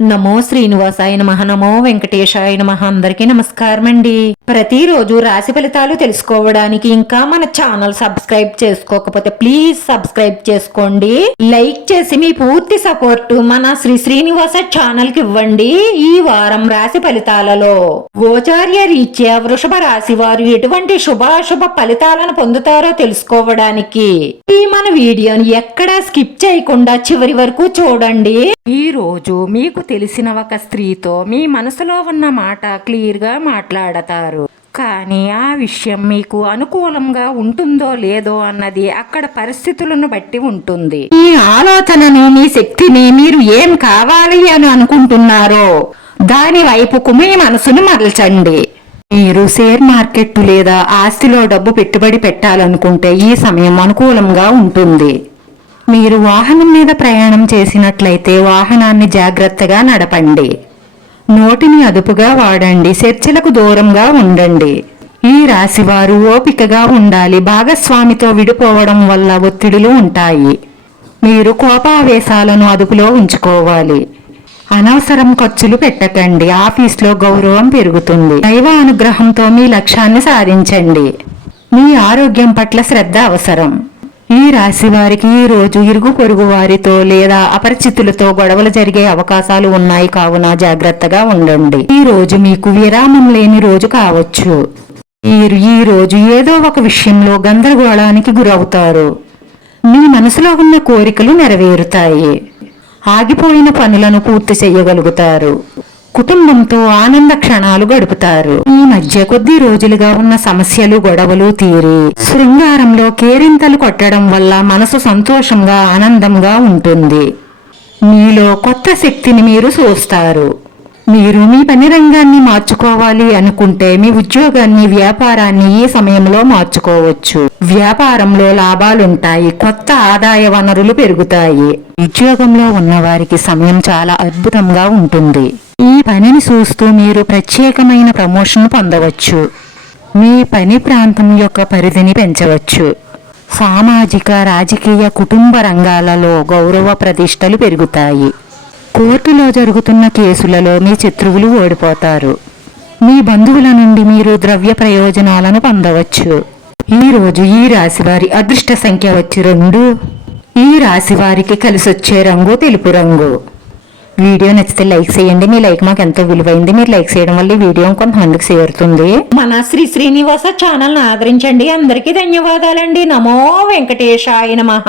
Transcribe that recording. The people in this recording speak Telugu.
నమో శ్రీనివాసాయ నమః. నమో వెంకటేశాయ నమః. అందరికీ నమస్కారం అండి. ప్రతిరోజు రాశి ఫలితాలు తెలుసుకోవడానికి ఇంకా మన ఛానల్ సబ్స్క్రైబ్ చేసుకోకపోతే ప్లీజ్ సబ్స్క్రైబ్ చేసుకోండి. లైక్ చేసి మీ పూర్తి సపోర్ట్ మన శ్రీనివాస ఛానల్ కి ఇవ్వండి. ఈ వారం రాశి ఫలితాలలో గోచార్య రీత్యా వృషభ రాశి వారు ఎటువంటి శుభాశుభ ఫలితాలను పొందుతారో తెలుసుకోవడానికి ఈ మన వీడియోని ఎక్కడా స్కిప్ చేయకుండా చివరి వరకు చూడండి. ఈ రోజు మీకు తెలిసిన ఒక స్త్రీతో మీ మనసులో ఉన్న మాట క్లియర్ గా మాట్లాడతారు. కానీ ఆ విషయం మీకు అనుకూలంగా ఉంటుందో లేదో అన్నది అక్కడ పరిస్థితులను బట్టి ఉంటుంది. మీ ఆలోచనను, మీ శక్తిని మీరు ఏం కావాలి అని అనుకుంటున్నారో దాని వైపుకు మీ మనసును మరల్చండి. మీరు షేర్ మార్కెట్ లేదా ఆస్తిలో డబ్బు పెట్టుబడి పెట్టాలనుకుంటే ఈ సమయం అనుకూలంగా ఉంటుంది. మీరు వాహనం మీద ప్రయాణం చేసినట్లయితే వాహనాన్ని జాగ్రత్తగా నడపండి. నోటిని అదుపుగా వాడండి. చర్చలకు దూరంగా ఉండండి. ఈ రాశివారు ఓపికగా ఉండాలి. భాగస్వామితో విడిపోవడం వల్ల ఒత్తిడులు ఉంటాయి. మీరు కోపావేశాలను అదుపులో ఉంచుకోవాలి. అనవసరం ఖర్చులు పెట్టకండి. ఆఫీస్లో గౌరవం పెరుగుతుంది. దైవ అనుగ్రహంతో మీ లక్ష్యాన్ని సాధించండి. మీ ఆరోగ్యం పట్ల శ్రద్ధ అవసరం. ఈ రాశి వారికి ఈ రోజు ఇరుగు పొరుగు వారితో లేదా అపరిచితులతో గొడవలు జరిగే అవకాశాలు ఉన్నాయి. కావున జాగ్రత్తగా ఉండండి. ఈ రోజు మీకు విరామం లేని రోజు కావచ్చు. మీరు ఈ రోజు ఏదో ఒక విషయంలో గందరగోళానికి గురవుతారు. మీ మనసులో ఉన్న కోరికలు నెరవేరుతాయి. ఆగిపోయిన పనులను పూర్తి చేయగలుగుతారు. కుటుంబంతో ఆనంద క్షణాలు గడుపుతారు. ఈ మధ్య కొద్ది రోజులుగా ఉన్న సమస్యలు, గొడవలు తీరి శృంగారంలో కేరింతలు కొట్టడం వల్ల మనసు సంతోషంగా, ఆనందంగా ఉంటుంది. మీలో కొత్త శక్తిని మీరు చూస్తారు. మీరు మీ పని రంగాన్ని మార్చుకోవాలి అనుకుంటే మీ ఉద్యోగాన్ని, వ్యాపారాన్ని ఈ సమయంలో మార్చుకోవచ్చు. వ్యాపారంలో లాభాలుంటాయి. కొత్త ఆదాయ వనరులు పెరుగుతాయి. ఉద్యోగంలో ఉన్న వారికి సమయం చాలా అద్భుతంగా ఉంటుంది. ఈ పనిని చూస్తూ మీరు ప్రత్యేకమైన ప్రమోషన్ పొందవచ్చు. మీ పని ప్రాంతం యొక్క పరిధిని పెంచవచ్చు. సామాజిక, రాజకీయ, కుటుంబ రంగాలలో గౌరవ ప్రతిష్టలు పెరుగుతాయి. కోర్టులో జరుగుతున్న కేసులలో మీ శత్రువులు ఓడిపోతారు. మీ బంధువుల నుండి మీరు ద్రవ్య ప్రయోజనాలను పొందవచ్చు. ఈ రోజు ఈ రాశి వారి అదృష్ట సంఖ్య వచ్చి 2. ఈ రాశి వారికి కలిసొచ్చే రంగు తెలుపు రంగు. వీడియో నచ్చితే లైక్ చేయండి. మీ లైక్ మాకు ఎంతో విలువైంది. మీరు లైక్ చేయడం వల్ల ఈ వీడియో కొంతమందికి చేరుతుంది. మన శ్రీనివాస ఛానల్ ఆదరించండి. అందరికీ ధన్యవాదాలండి. నమో వెంకటేశాయ నమః.